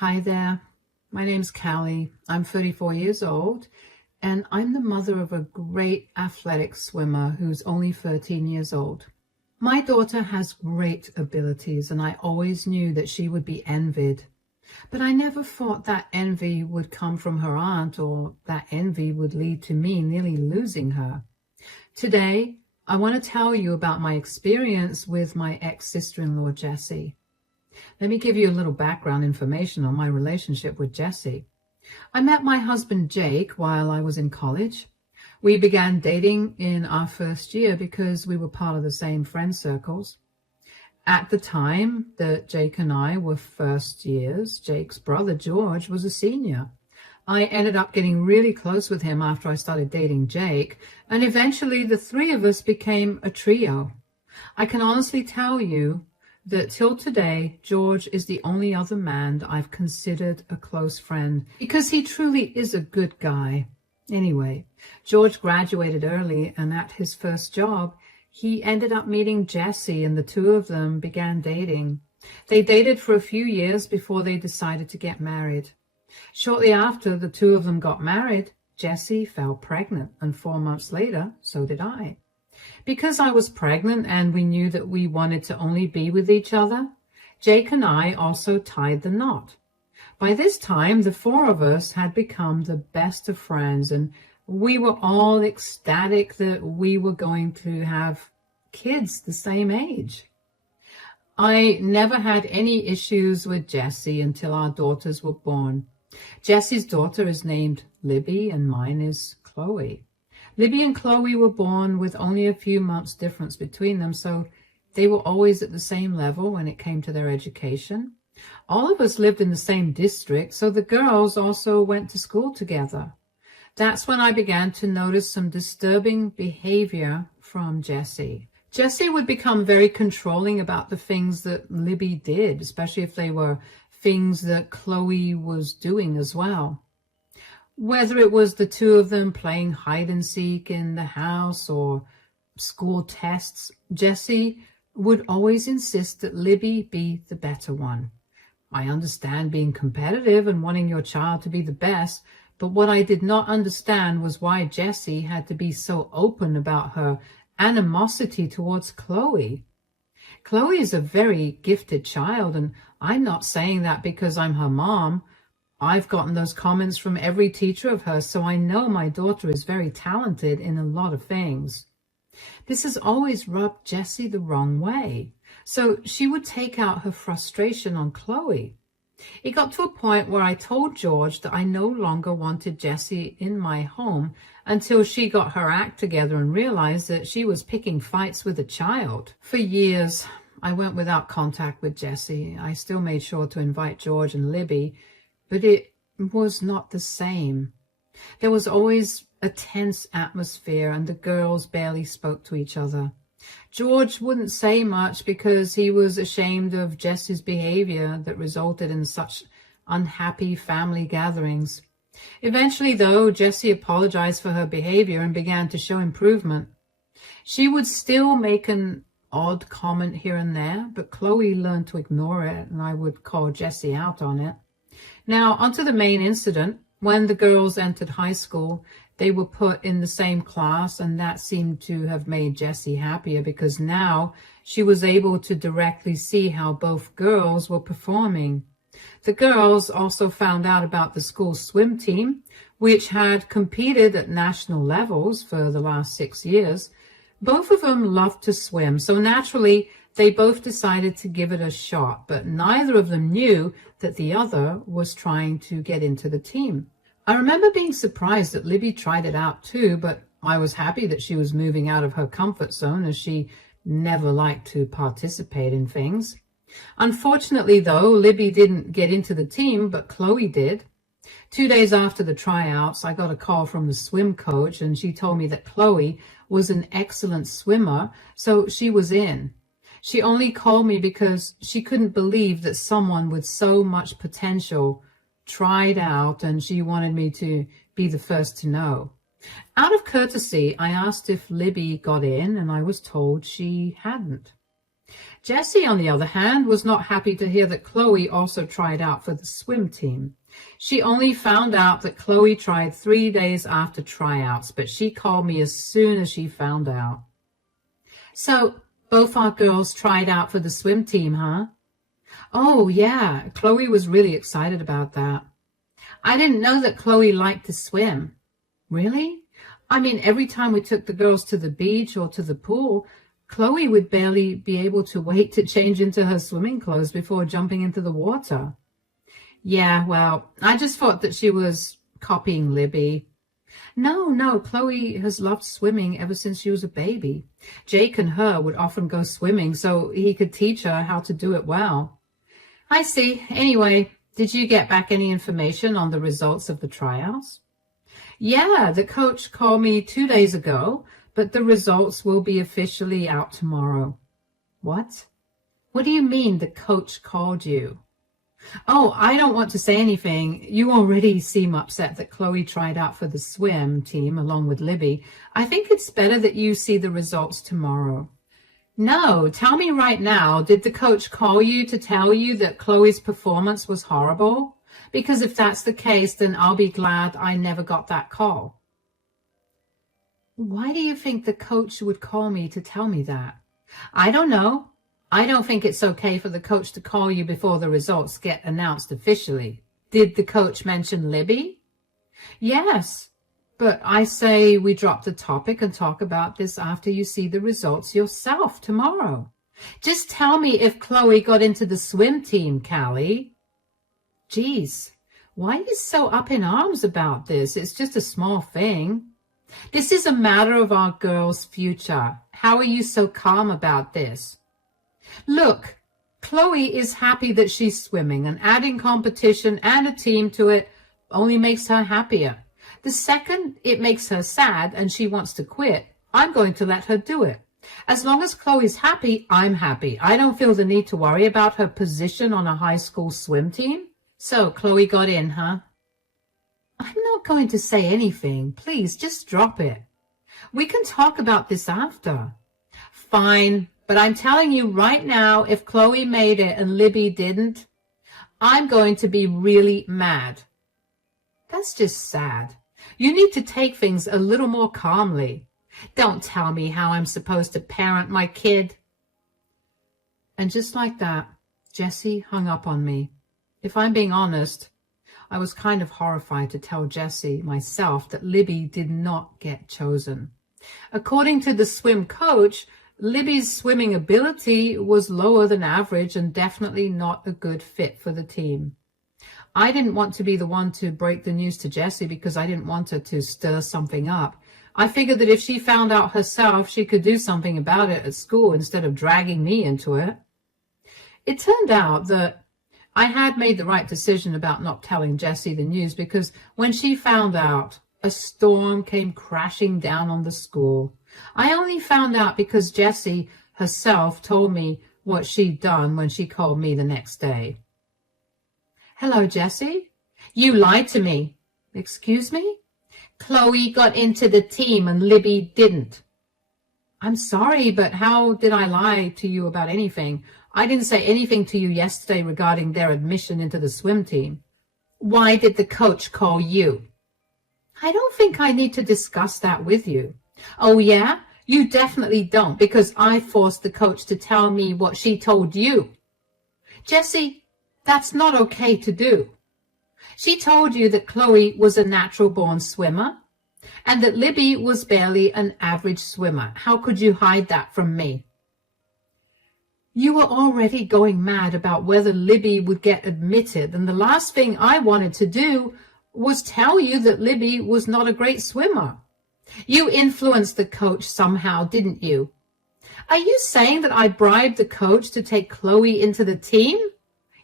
Hi there, my name's Callie. I'm 34 years old and I'm the mother of a great athletic swimmer who's only 13 years old. My daughter has great abilities and I always knew that she would be envied. But I never thought that envy would come from her aunt or that envy would lead to me nearly losing her. Today, I want to tell you about my experience with my ex-sister-in-law, Jessie. Let me give you a little background information on my relationship with Jessie. I met my husband Jake while I was in college. We began dating in our first year because we were part of the same friend circles. At the time that Jake and I were first years, Jake's brother George was a senior. I ended up getting really close with him after I started dating Jake, and eventually the three of us became a trio. I can honestly tell you that till today, George is the only other man that I've considered a close friend because he truly is a good guy. Anyway, George graduated early, and at his first job, he ended up meeting Jessie, and the two of them began dating. They dated for a few years before they decided to get married. Shortly after the two of them got married, Jessie fell pregnant, and 4 months later, so did I. Because I was pregnant and we knew that we wanted to only be with each other, Jake and I also tied the knot. By this time, the four of us had become the best of friends, and we were all ecstatic that we were going to have kids the same age. I never had any issues with Jessie until our daughters were born. Jessie's daughter is named Libby and mine is Chloe. Libby and Chloe were born with only a few months difference between them, so they were always at the same level when it came to their education. All of us lived in the same district, so the girls also went to school together. That's when I began to notice some disturbing behavior from Jessie. Jessie would become very controlling about the things that Libby did, especially if they were things that Chloe was doing as well. Whether it was the two of them playing hide and seek in the house or school tests, Jessie would always insist that Libby be the better one. I understand being competitive and wanting your child to be the best, but what I did not understand was why Jessie had to be so open about her animosity towards Chloe. Chloe is a very gifted child, and I'm not saying that because I'm her mom. I've gotten those comments from every teacher of hers, so I know my daughter is very talented in a lot of things. This has always rubbed Jessie the wrong way, so she would take out her frustration on Chloe. It got to a point where I told George that I no longer wanted Jessie in my home until she got her act together and realized that she was picking fights with a child. For years, I went without contact with Jessie. I still made sure to invite George and Libby, but it was not the same. There was always a tense atmosphere and the girls barely spoke to each other. George wouldn't say much because he was ashamed of Jessie's behavior that resulted in such unhappy family gatherings. Eventually, though, Jessie apologized for her behavior and began to show improvement. She would still make an odd comment here and there, but Chloe learned to ignore it, and I would call Jessie out on it. Now, onto the main incident. When the girls entered high school, they were put in the same class, and that seemed to have made Jessie happier because now she was able to directly see how both girls were performing. The girls also found out about the school swim team, which had competed at national levels for the last 6 years. Both of them loved to swim, so naturally they both decided to give it a shot, but neither of them knew that the other was trying to get into the team. I remember being surprised that Libby tried it out too, but I was happy that she was moving out of her comfort zone as she never liked to participate in things. Unfortunately, though, Libby didn't get into the team, but Chloe did. 2 days after the tryouts, I got a call from the swim coach, and she told me that Chloe was an excellent swimmer, so she was in. She only called me because she couldn't believe that someone with so much potential tried out, and she wanted me to be the first to know. Out of courtesy, I asked if Libby got in, and I was told she hadn't. Jessie, on the other hand, was not happy to hear that Chloe also tried out for the swim team. She only found out that Chloe tried 3 days after tryouts, but she called me as soon as she found out. So, both our girls tried out for the swim team, huh? Oh, yeah, Chloe was really excited about that. I didn't know that Chloe liked to swim. Really? I mean, every time we took the girls to the beach or to the pool, Chloe would barely be able to wait to change into her swimming clothes before jumping into the water. Yeah, well, I just thought that she was copying Libby. No, Chloe has loved swimming ever since she was a baby. Jake and her would often go swimming so he could teach her how to do it well. I see. Anyway, did you get back any information on the results of the tryouts? Yeah, the coach called me 2 days ago, but the results will be officially out tomorrow. What? What do you mean the coach called you? Oh, I don't want to say anything. You already seem upset that Chloe tried out for the swim team along with Libby. I think it's better that you see the results tomorrow. No, tell me right now, did the coach call you to tell you that Chloe's performance was horrible? Because if that's the case, then I'll be glad I never got that call. Why do you think the coach would call me to tell me that? I don't know. I don't think it's okay for the coach to call you before the results get announced officially. Did the coach mention Libby? Yes, but I say we drop the topic and talk about this after you see the results yourself tomorrow. Just tell me if Chloe got into the swim team, Callie. Geez, why are you so up in arms about this? It's just a small thing. This is a matter of our girls' future. How are you so calm about this? Look, Chloe is happy that she's swimming, and adding competition and a team to it only makes her happier. The second it makes her sad and she wants to quit, I'm going to let her do it. As long as Chloe's happy, I'm happy. I don't feel the need to worry about her position on a high school swim team. So Chloe got in, huh? I'm not going to say anything. Please, just drop it. We can talk about this after. Fine, but I'm telling you right now, if Chloe made it and Libby didn't, I'm going to be really mad. That's just sad. You need to take things a little more calmly. Don't tell me how I'm supposed to parent my kid. And just like that, Jessie hung up on me. If I'm being honest, I was kind of horrified to tell Jessie myself that Libby did not get chosen. According to the swim coach, Libby's swimming ability was lower than average and definitely not a good fit for the team. I didn't want to be the one to break the news to Jessie because I didn't want her to stir something up. I figured that if she found out herself, she could do something about it at school instead of dragging me into it. It turned out that I had made the right decision about not telling Jessie the news because when she found out, a storm came crashing down on the school. I only found out because Jessie herself told me what she'd done when she called me the next day. Hello, Jessie. You lied to me. Excuse me? Chloe got into the team and Libby didn't. I'm sorry, but how did I lie to you about anything? I didn't say anything to you yesterday regarding their admission into the swim team. Why did the coach call you? I don't think I need to discuss that with you. Oh, yeah? You definitely don't, because I forced the coach to tell me what she told you. Jessie, that's not okay to do. She told you that Chloe was a natural-born swimmer and that Libby was barely an average swimmer. How could you hide that from me? You were already going mad about whether Libby would get admitted, and the last thing I wanted to do was tell you that Libby was not a great swimmer. You influenced the coach somehow, didn't you? Are you saying that I bribed the coach to take Chloe into the team?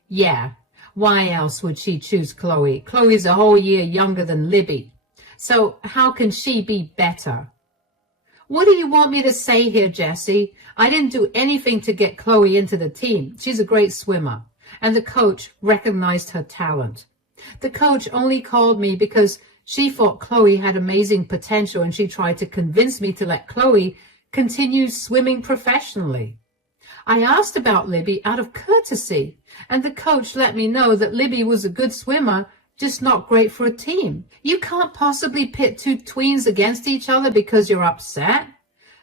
Yeah. Why else would she choose Chloe? Chloe's a whole year younger than Libby. So how can she be better? What do you want me to say here, Jessie? I didn't do anything to get Chloe into the team. She's a great swimmer, and the coach recognized her talent. The coach only called me because she thought Chloe had amazing potential, and she tried to convince me to let Chloe continue swimming professionally. I asked about Libby out of courtesy, and the coach let me know that Libby was a good swimmer, just not great for a team. You can't possibly pit two tweens against each other because you're upset.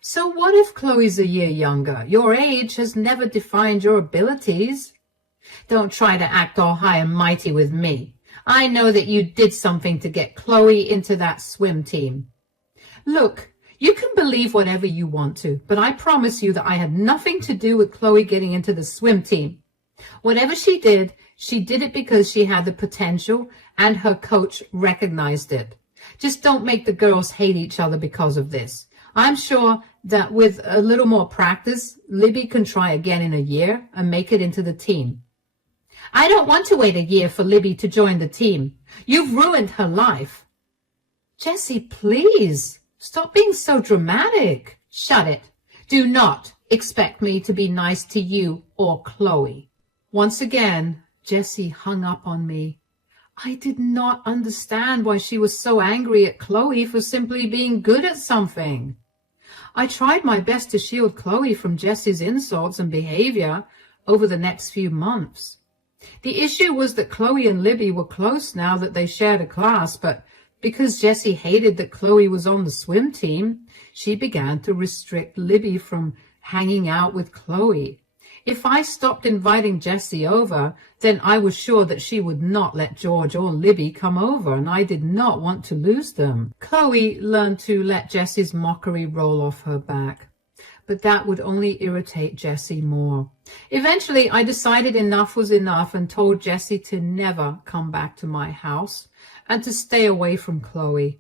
So what if Chloe's a year younger? Your age has never defined your abilities. Don't try to act all high and mighty with me. I know that you did something to get Chloe into that swim team. Look, you can believe whatever you want to, but I promise you that I had nothing to do with Chloe getting into the swim team. Whatever she did it because she had the potential and her coach recognized it. Just don't make the girls hate each other because of this. I'm sure that with a little more practice, Libby can try again in a year and make it into the team. I don't want to wait a year for Libby to join the team. You've ruined her life. Jessie, please, stop being so dramatic. Shut it. Do not expect me to be nice to you or Chloe. Once again, Jessie hung up on me. I did not understand why she was so angry at Chloe for simply being good at something. I tried my best to shield Chloe from Jessie's insults and behavior over the next few months. The issue was that Chloe and Libby were close now that they shared a class, but because Jessie hated that Chloe was on the swim team, she began to restrict Libby from hanging out with Chloe. If I stopped inviting Jessie over, then I was sure that she would not let George or Libby come over, and I did not want to lose them. Chloe learned to let Jessie's mockery roll off her back, but that would only irritate Jessie more. Eventually, I decided enough was enough and told Jessie to never come back to my house and to stay away from Chloe.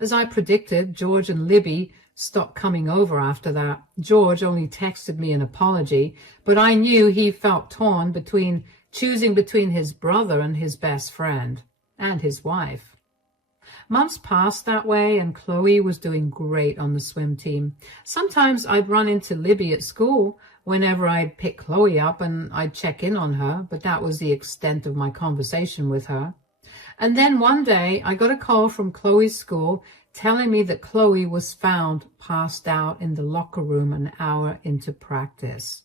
As I predicted, George and Libby stopped coming over after that. George only texted me an apology, but I knew he felt torn between choosing between his brother and his best friend, and his wife. Months passed that way, and Chloe was doing great on the swim team. Sometimes I'd run into Libby at school whenever I'd pick Chloe up, and I'd check in on her, but that was the extent of my conversation with her. And then one day I got a call from Chloe's school telling me that Chloe was found passed out in the locker room an hour into practice.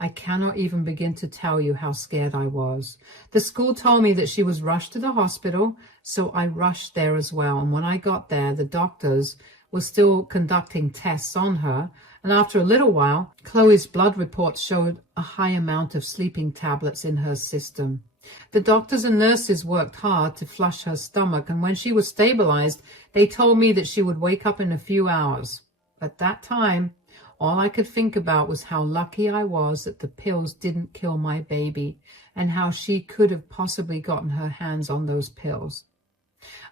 I cannot even begin to tell you how scared I was. The school told me that she was rushed to the hospital, so I rushed there as well. And when I got there, the doctors were still conducting tests on her. And after a little while, Chloe's blood reports showed a high amount of sleeping tablets in her system. The doctors and nurses worked hard to flush her stomach, and when she was stabilized, they told me that she would wake up in a few hours. At that time, all I could think about was how lucky I was that the pills didn't kill my baby, and how she could have possibly gotten her hands on those pills.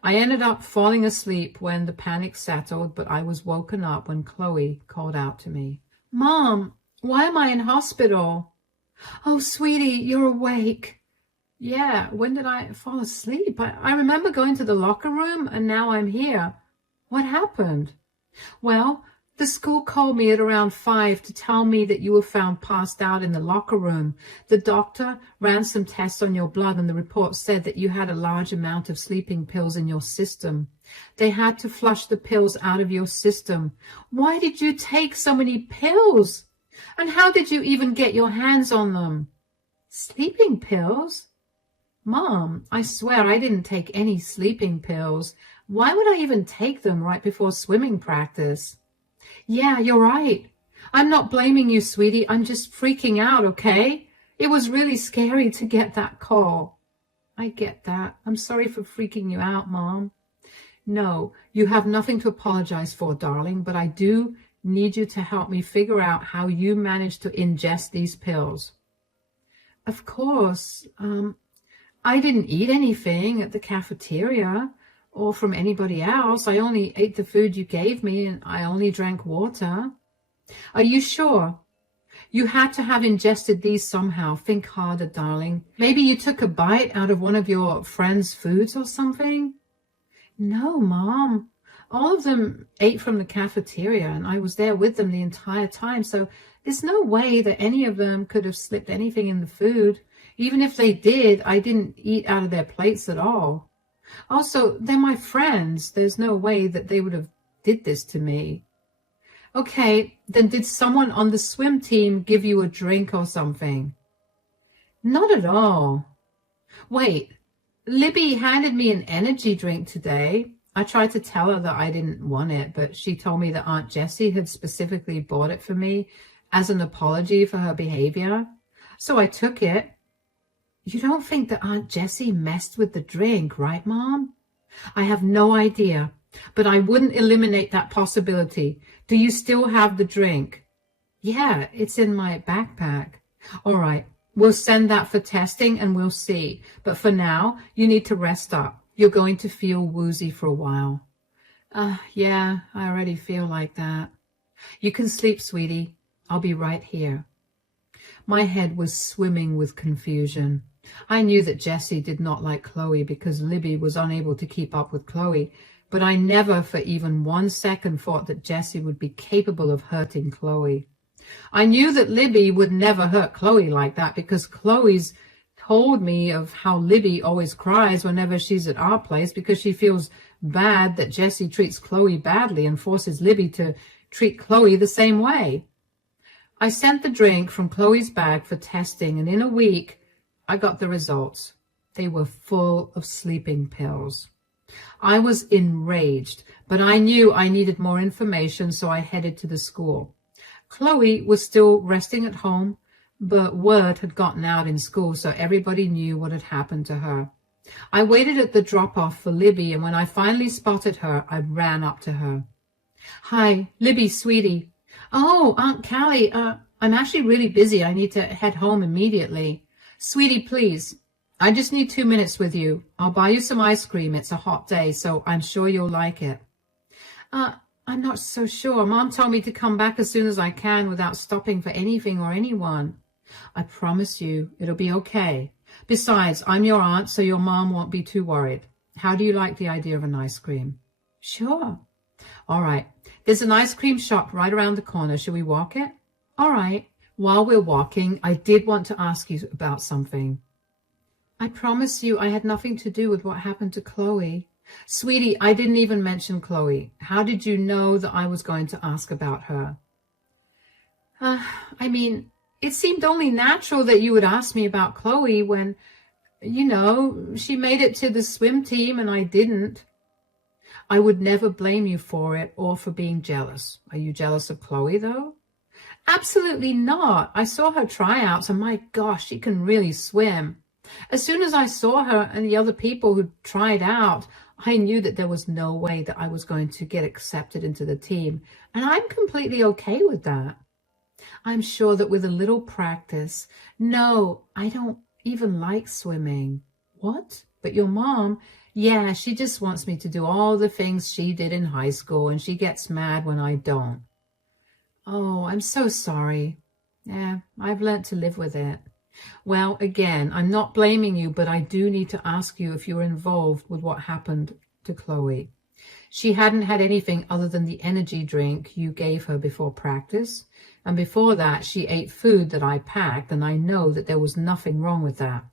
I ended up falling asleep when the panic settled, but I was woken up when Chloe called out to me. "Mom, why am I in hospital?" "Oh, sweetie, you're awake." "Yeah, when did I fall asleep? I remember going to the locker room, and now I'm here. What happened?" "Well, the school called me at around 5 to tell me that you were found passed out in the locker room. The doctor ran some tests on your blood, and the report said that you had a large amount of sleeping pills in your system. They had to flush the pills out of your system." "Why did you take so many pills? And how did you even get your hands on them?" "Sleeping pills? Mom, I swear I didn't take any sleeping pills. Why would I even take them right before swimming practice?" "Yeah, you're right. I'm not blaming you, sweetie. I'm just freaking out, okay? It was really scary to get that call." "I get that. I'm sorry for freaking you out, Mom." "No, you have nothing to apologize for, darling, but I do need you to help me figure out how you managed to ingest these pills." "Of course. I didn't eat anything at the cafeteria or from anybody else. I only ate the food you gave me, and I only drank water." "Are you sure? You had to have ingested these somehow. Think harder, darling. Maybe you took a bite out of one of your friend's foods or something?" "No, Mom. All of them ate from the cafeteria, and I was there with them the entire time, so there's no way that any of them could have slipped anything in the food. Even if they did, I didn't eat out of their plates at all. Also, they're my friends. There's no way that they would have did this to me." Okay, then did someone on the swim team give you a drink or something? Not at all. Wait, Libby handed me an energy drink today. I tried to tell her that I didn't want it, but she told me that Aunt Jessie had specifically bought it for me as an apology for her behavior. So I took it. You don't think that Aunt Jessie messed with the drink, right, Mom? I have no idea, but I wouldn't eliminate that possibility. Do you still have the drink? Yeah, it's in my backpack. All right, we'll send that for testing and we'll see. But for now, you need to rest up. You're going to feel woozy for a while. Yeah, I already feel like that. You can sleep, sweetie. I'll be right here. My head was swimming with confusion. I knew that Jessie did not like Chloe because Libby was unable to keep up with Chloe, but I never for even 1 second thought that Jessie would be capable of hurting Chloe. I knew that Libby would never hurt Chloe like that because Chloe's told me of how Libby always cries whenever she's at our place because she feels bad that Jessie treats Chloe badly and forces Libby to treat Chloe the same way. I sent the drink from Chloe's bag for testing, and in a week, I got the results. They were full of sleeping pills. I was enraged, but I knew I needed more information, so I headed to the school. Chloe was still resting at home, but word had gotten out in school, so everybody knew what had happened to her. I waited at the drop-off for Libby, and when I finally spotted her, I ran up to her. Hi, Libby, sweetie. Oh, Aunt Callie, I'm actually really busy. I need to head home immediately. Sweetie, please. I just need 2 minutes with you. I'll buy you some ice cream. It's a hot day, so I'm sure you'll like it. I'm not so sure. Mom told me to come back as soon as I can without stopping for anything or anyone. I promise you it'll be okay. Besides, I'm your aunt, so your mom won't be too worried. How do you like the idea of an ice cream? Sure. All right. There's an ice cream shop right around the corner. Should we walk it? All right. While we're walking, I did want to ask you about something. I promise you I had nothing to do with what happened to Chloe. Sweetie, I didn't even mention Chloe. How did you know that I was going to ask about her? I mean, it seemed only natural that you would ask me about Chloe when, she made it to the swim team and I didn't. I would never blame you for it or for being jealous. Are you jealous of Chloe, though? Absolutely not. I saw her tryouts, and my gosh, she can really swim. As soon as I saw her and the other people who tried out, I knew that there was no way that I was going to get accepted into the team, and I'm completely okay with that. I'm sure that with a little practice. No, I don't even like swimming. What? But your mom? Yeah, she just wants me to do all the things she did in high school, and she gets mad when I don't. Oh, I'm so sorry. Yeah, I've learnt to live with it. Well, again, I'm not blaming you, but I do need to ask you if you're involved with what happened to Chloe. She hadn't had anything other than the energy drink you gave her before practice, and before that she ate food that I packed, and I know that there was nothing wrong with that.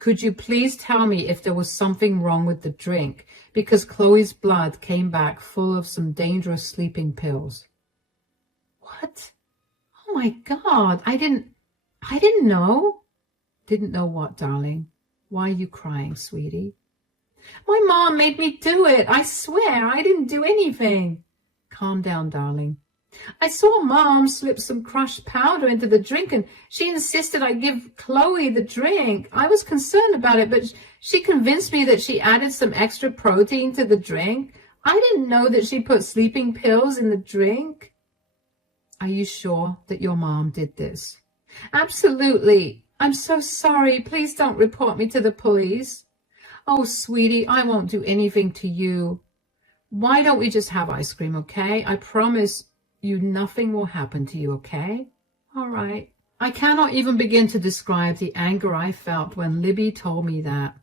Could you please tell me if there was something wrong with the drink, because Chloe's blood came back full of some dangerous sleeping pills? What? Oh my God, I didn't know. Didn't know what, darling? Why are you crying, sweetie? My mom made me do it. I swear I didn't do anything. Calm down, darling. I saw Mom slip some crushed powder into the drink, and she insisted I give Chloe the drink. I was concerned about it, but she convinced me that she added some extra protein to the drink. I didn't know that she put sleeping pills in the drink. Are you sure that your mom did this? Absolutely. I'm so sorry. Please don't report me to the police. Oh, sweetie, I won't do anything to you. Why don't we just have ice cream, okay? I promise you nothing will happen to you, okay? All right. I cannot even begin to describe the anger I felt when Libby told me that.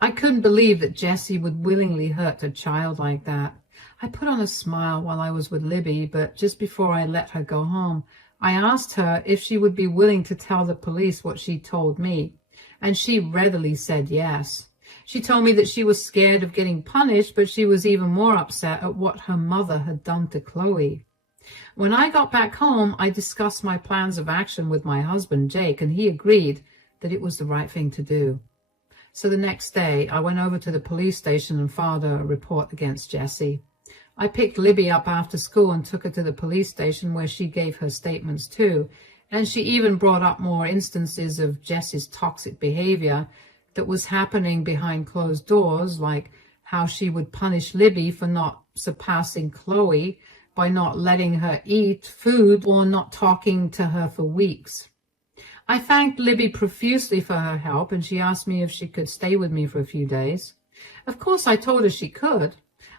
I couldn't believe that Jessie would willingly hurt a child like that. I put on a smile while I was with Libby, but just before I let her go home, I asked her if she would be willing to tell the police what she told me, and she readily said yes. She told me that she was scared of getting punished, but she was even more upset at what her mother had done to Chloe. When I got back home, I discussed my plans of action with my husband, Jake, and he agreed that it was the right thing to do. So the next day, I went over to the police station and filed a report against Jessie. I picked Libby up after school and took her to the police station where she gave her statements too. And she even brought up more instances of Jessie's toxic behavior that was happening behind closed doors, like how she would punish Libby for not surpassing Chloe by not letting her eat food or not talking to her for weeks. I thanked Libby profusely for her help, and she asked me if she could stay with me for a few days. Of course, I told her she could.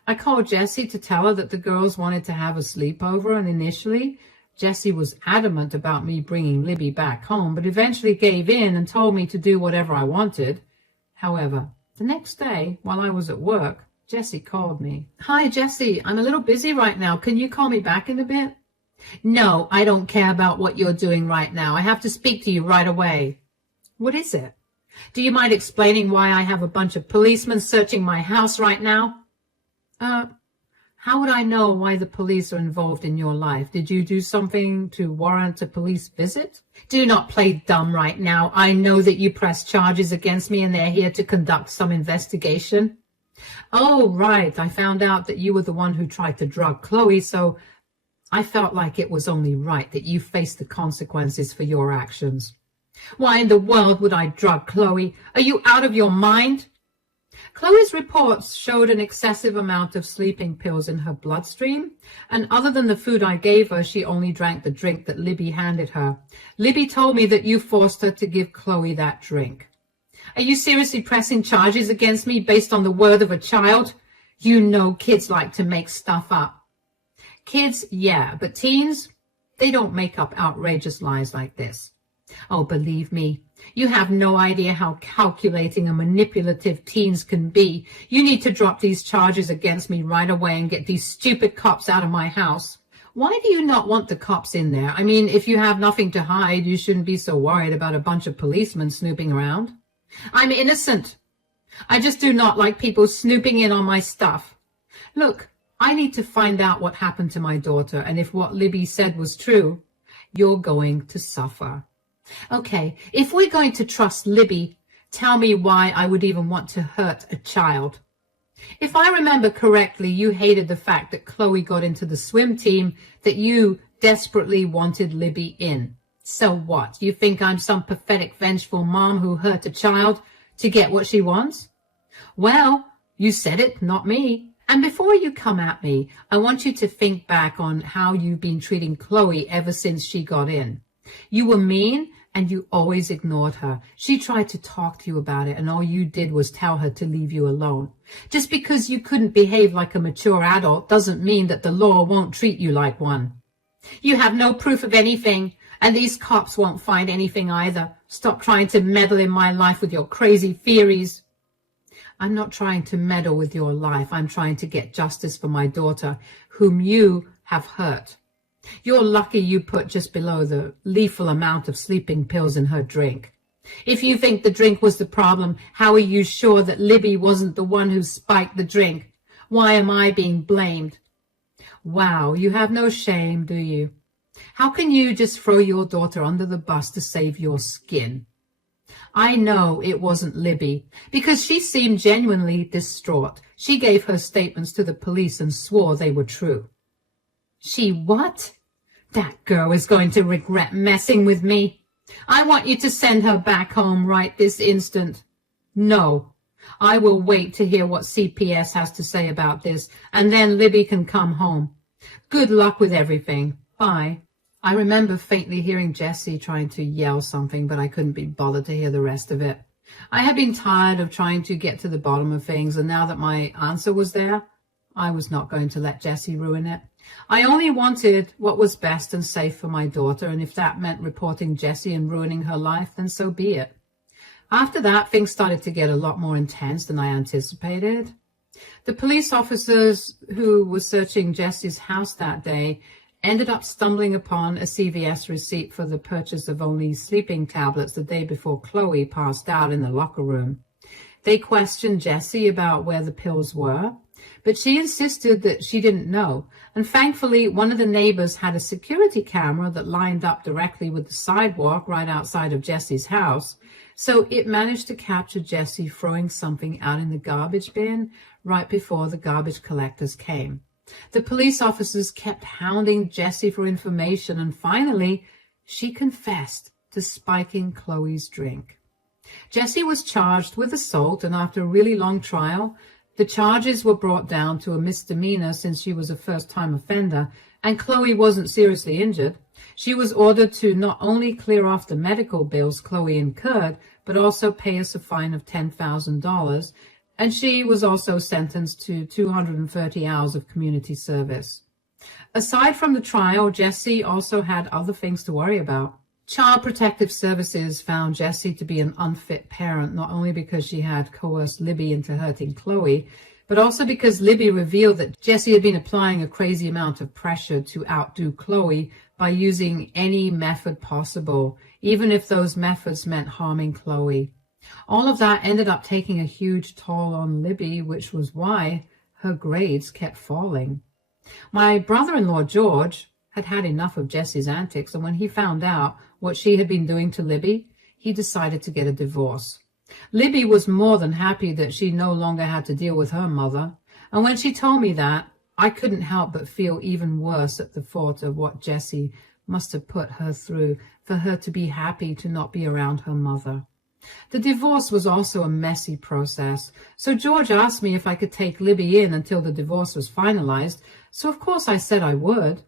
I called Jessie to tell her that the girls wanted to have a sleepover, and initially, Jessie was adamant about me bringing Libby back home, but eventually gave in and told me to do whatever I wanted. However, the next day, while I was at work, Jessie called me. "Hi, Jessie, I'm a little busy right now. Can you call me back in a bit?" "No, I don't care about what you're doing right now. I have to speak to you right away." "What is it?" "Do you mind explaining why I have a bunch of policemen searching my house right now?" How would I know why the police are involved in your life? Did you do something to warrant a police visit?" "Do not play dumb right now. I know that you pressed charges against me and they're here to conduct some investigation." "Oh, right. I found out that you were the one who tried to drug Chloe, so I felt like it was only right that you face the consequences for your actions." "Why in the world would I drug Chloe? Are you out of your mind?" Chloe's reports showed an excessive amount of sleeping pills in her bloodstream, and other than the food I gave her, she only drank the drink that Libby handed her. Libby told me that you forced her to give Chloe that drink. "Are you seriously pressing charges against me based on the word of a child? You know kids like to make stuff up." "Kids, yeah, but teens, they don't make up outrageous lies like this." "Oh, believe me, you have no idea how calculating and manipulative teens can be. You need to drop these charges against me right away and get these stupid cops out of my house." "Why do you not want the cops in there? I mean, if you have nothing to hide, you shouldn't be so worried about a bunch of policemen snooping around." "I'm innocent. I just do not like people snooping in on my stuff. Look, I need to find out what happened to my daughter, and if what Libby said was true, you're going to suffer." "Okay, if we're going to trust Libby, tell me why I would even want to hurt a child." "If I remember correctly, you hated the fact that Chloe got into the swim team, that you desperately wanted Libby in. So what? You think I'm some pathetic, vengeful mom who hurt a child to get what she wants?" "Well, you said it, not me. And before you come at me, I want you to think back on how you've been treating Chloe ever since she got in. You were mean, and you always ignored her. She tried to talk to you about it, and all you did was tell her to leave you alone. Just because you couldn't behave like a mature adult doesn't mean that the law won't treat you like one. You have no proof of anything, and these cops won't find anything either. Stop trying to meddle in my life with your crazy theories." "I'm not trying to meddle with your life. I'm trying to get justice for my daughter, whom you have hurt. You're lucky you put just below the lethal amount of sleeping pills in her drink. If you think the drink was the problem, how are you sure that Libby wasn't the one who spiked the drink? Why am I being blamed?" "Wow, you have no shame, do you? How can you just throw your daughter under the bus to save your skin?" "I know it wasn't Libby, because she seemed genuinely distraught. She gave her statements to the police and swore they were true." "She what?" "That girl is going to regret messing with me. I want you to send her back home right this instant." "No, I will wait to hear what CPS has to say about this, and then Libby can come home. Good luck with everything. Bye." I remember faintly hearing Jessie trying to yell something, but I couldn't be bothered to hear the rest of it. I had been tired of trying to get to the bottom of things, and now that my answer was there, I was not going to let Jessie ruin it. I only wanted what was best and safe for my daughter, and if that meant reporting Jessie and ruining her life, then so be it. After that, things started to get a lot more intense than I anticipated. The police officers who were searching Jessie's house that day ended up stumbling upon a CVS receipt for the purchase of only sleeping tablets the day before Chloe passed out in the locker room. They questioned Jessie about where the pills were. But she insisted that she didn't know, and thankfully one of the neighbors had a security camera that lined up directly with the sidewalk right outside of Jesse's house, so it managed to capture Jesse throwing something out in the garbage bin right before the garbage collectors came. The police officers kept hounding Jesse for information, and finally she confessed to spiking Chloe's drink. Jesse was charged with assault, and after a really long trial, the charges were brought down to a misdemeanor since she was a first-time offender, and Chloe wasn't seriously injured. She was ordered to not only clear off the medical bills Chloe incurred, but also pay us a fine of $10,000, and she was also sentenced to 230 hours of community service. Aside from the trial, Jesse also had other things to worry about. Child Protective Services found Jessie to be an unfit parent, not only because she had coerced Libby into hurting Chloe, but also because Libby revealed that Jessie had been applying a crazy amount of pressure to outdo Chloe by using any method possible, even if those methods meant harming Chloe. All of that ended up taking a huge toll on Libby, which was why her grades kept falling. My brother-in-law, George, had had enough of Jessie's antics, and when he found out what she had been doing to Libby, he decided to get a divorce. Libby was more than happy that she no longer had to deal with her mother, and when she told me that, I couldn't help but feel even worse at the thought of what Jessie must have put her through for her to be happy to not be around her mother. The divorce was also a messy process, so George asked me if I could take Libby in until the divorce was finalized, so of course I said I would.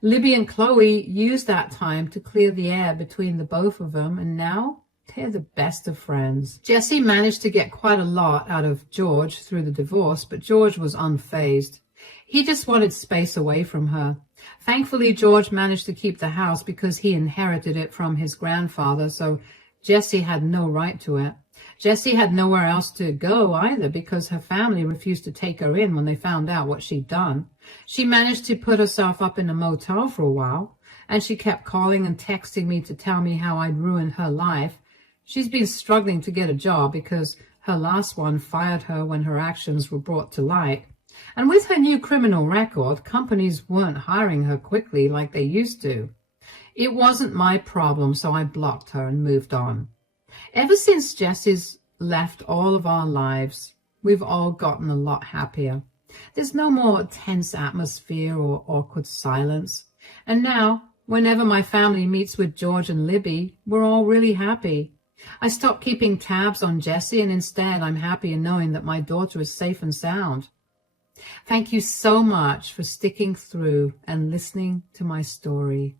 Libby and Chloe used that time to clear the air between the both of them, and now they're the best of friends. Jessie managed to get quite a lot out of George through the divorce, but George was unfazed. He just wanted space away from her. Thankfully, George managed to keep the house because he inherited it from his grandfather, so Jessie had no right to it. Jessie had nowhere else to go either because her family refused to take her in when they found out what she'd done. She managed to put herself up in a motel for a while, and she kept calling and texting me to tell me how I'd ruined her life. She's been struggling to get a job because her last one fired her when her actions were brought to light. And with her new criminal record, companies weren't hiring her quickly like they used to. It wasn't my problem, so I blocked her and moved on. Ever since Jessie's left all of our lives, we've all gotten a lot happier. There's no more tense atmosphere or awkward silence. And now, whenever my family meets with George and Libby, we're all really happy. I stopped keeping tabs on Jessie, and instead I'm happy in knowing that my daughter is safe and sound. Thank you so much for sticking through and listening to my story.